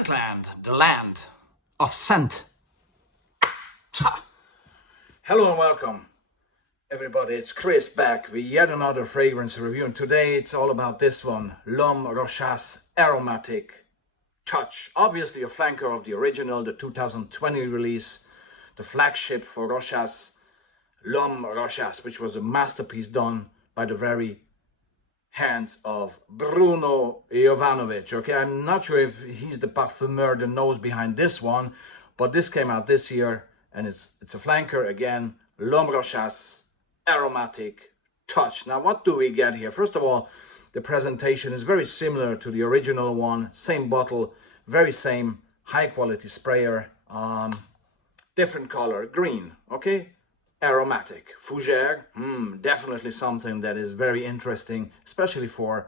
Scentland, the land of scent. Ha! Hello and welcome everybody, it's Chris back with yet another fragrance review, and today it's all about this one, Homme Rochas Aromatic Touch. Obviously a flanker of the original, the 2020 release, the flagship for Rochas, Homme Rochas, which was a masterpiece done by the very hands of Bruno Jovanovic. Okay, I'm not sure if he's the parfumeur, the nose behind this one, but this came out this year, and it's a flanker again, Homme Rochas Aromatic Touch. Now, what do we get here? First of all, the presentation is very similar to the original one, same bottle, very same high quality sprayer, different color, green. Okay, aromatic fougere, definitely something that is very interesting, especially for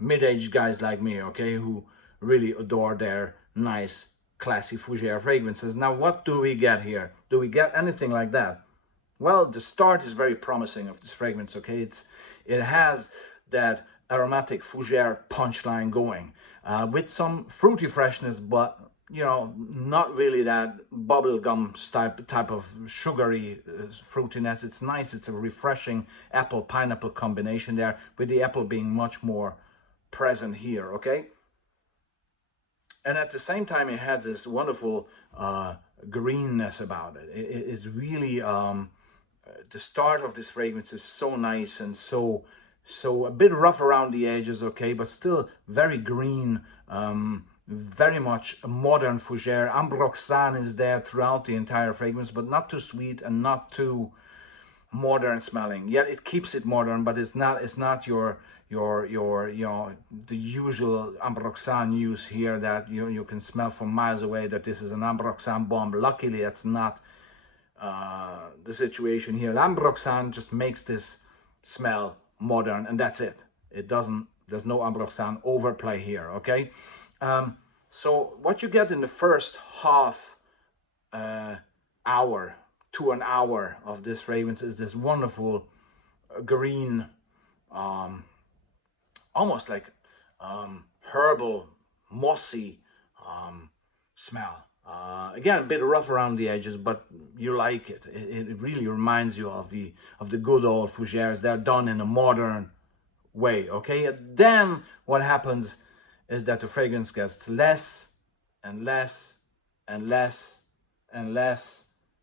mid-aged guys like me, okay, who really adore their nice classy fougere fragrances. Now, what do we get here? Do we get anything like that? Well, the start is very promising of this fragrance, okay. It has that aromatic fougere punchline going with some fruity freshness, but you know, not really that bubblegum type of sugary fruitiness. It's nice. It's a refreshing apple pineapple combination there, with the apple being much more present here, okay. And at the same time, it has this wonderful greenness about it. It's really the start of this fragrance is so nice and so a bit rough around the edges, okay, but still very green, very much a modern fougere. Ambroxan is there throughout the entire fragrance, but not too sweet and not too modern smelling. Yet it keeps it modern, but it's not your you know, the usual Ambroxan use here that you can smell from miles away that this is an Ambroxan bomb. Luckily, that's not the situation here. Ambroxan just makes this smell modern, and that's it. There's no Ambroxan overplay here, okay. So what you get in the first half hour to an hour of this fragrance is this wonderful green, almost like herbal, mossy smell. Again, a bit rough around the edges, but you like it. It really reminds you of the good old fougères. They're done in a modern way, okay. And then what happens is that the fragrance gets less and less and less and less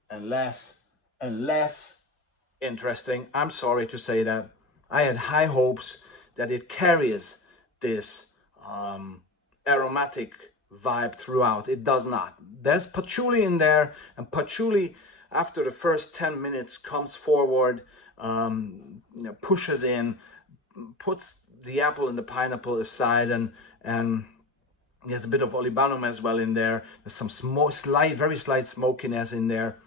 and less and less interesting. I'm sorry to say that. I had high hopes that it carries this aromatic vibe throughout. It does not. There's patchouli in there, and patchouli after the first 10 minutes comes forward, you know, pushes in, puts the apple and the pineapple aside, and there's a bit of olibanum as well in there. There's some very slight smokiness in there.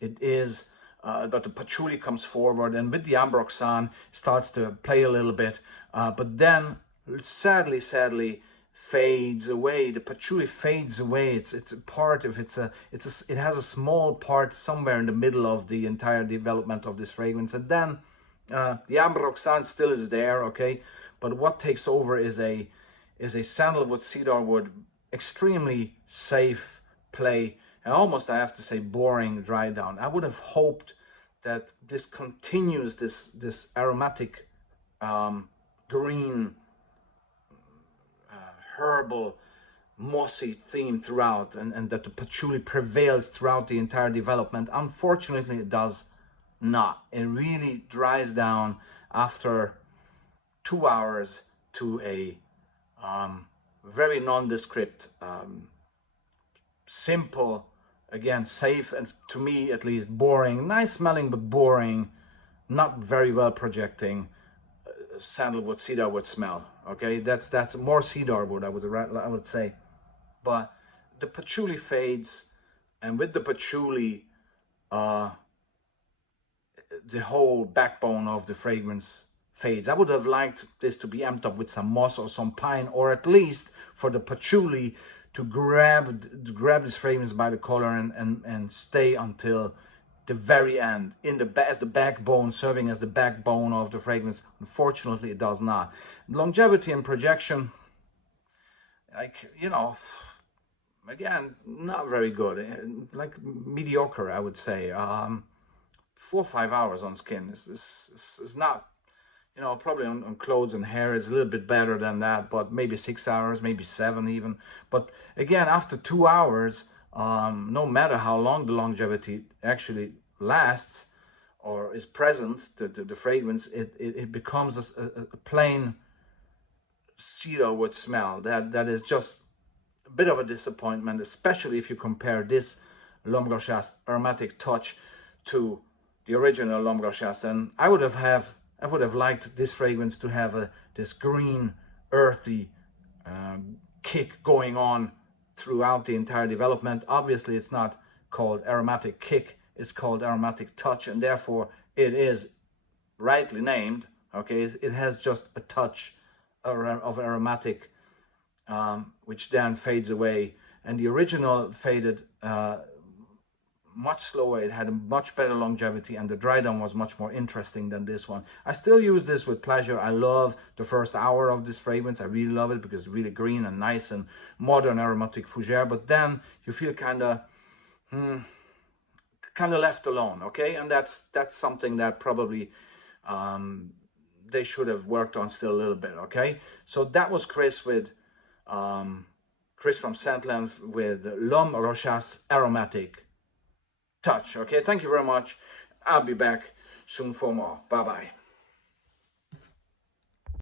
It is, but the patchouli comes forward, and with the Ambroxan starts to play a little bit, but then sadly fades away. The patchouli fades away. It's a part of it has a small part somewhere in the middle of the entire development of this fragrance, and then the Ambroxan still is there, okay, but what takes over is a sandalwood, cedarwood, extremely safe play, and almost, I have to say, boring dry down. I would have hoped that this continues this aromatic green, herbal, mossy theme throughout, and that the patchouli prevails throughout the entire development. Unfortunately, it does not. It really dries down after 2 hours to a very nondescript, simple, again safe, and to me at least boring, nice smelling but boring, not very well projecting sandalwood, cedarwood smell. Okay, that's more cedarwood, I would say. But the patchouli fades, and with the patchouli, the whole backbone of the fragrance fades. I would have liked this to be amped up with some moss or some pine, or at least for the patchouli to grab this fragrance by the collar and stay until the very end, as the backbone, serving as the backbone of the fragrance. Unfortunately, it does not. Longevity and projection, like, you know, again, not very good, like mediocre, I would say. 4 or 5 hours on skin is not, you know, probably on clothes and hair is a little bit better than that, but maybe 6 hours, maybe 7 even. But again, after 2 hours, no matter how long the longevity actually lasts or is present, the fragrance, it becomes a plain cedarwood smell that is just a bit of a disappointment, especially if you compare this Homme Rochas Aromatic Touch to the original Homme Rochas. And I would have liked this fragrance to have this green, earthy kick going on throughout the entire development. Obviously, it's not called aromatic kick; it's called aromatic touch, and therefore it is rightly named. Okay, it has just a touch of aromatic, which then fades away. And the original faded much slower. It had a much better longevity, and the dry down was much more interesting than this one. I still use this with pleasure. I love the first hour of this fragrance. I really love it because it's really green and nice and modern aromatic fougere. But then you feel kind of left alone, okay? And that's something that probably they should have worked on still a little bit, okay? So that was Chris with Chris from Scentland with Homme Rochas Aromatic Touch, okay? Thank you very much. I'll be back soon for more. Bye-bye.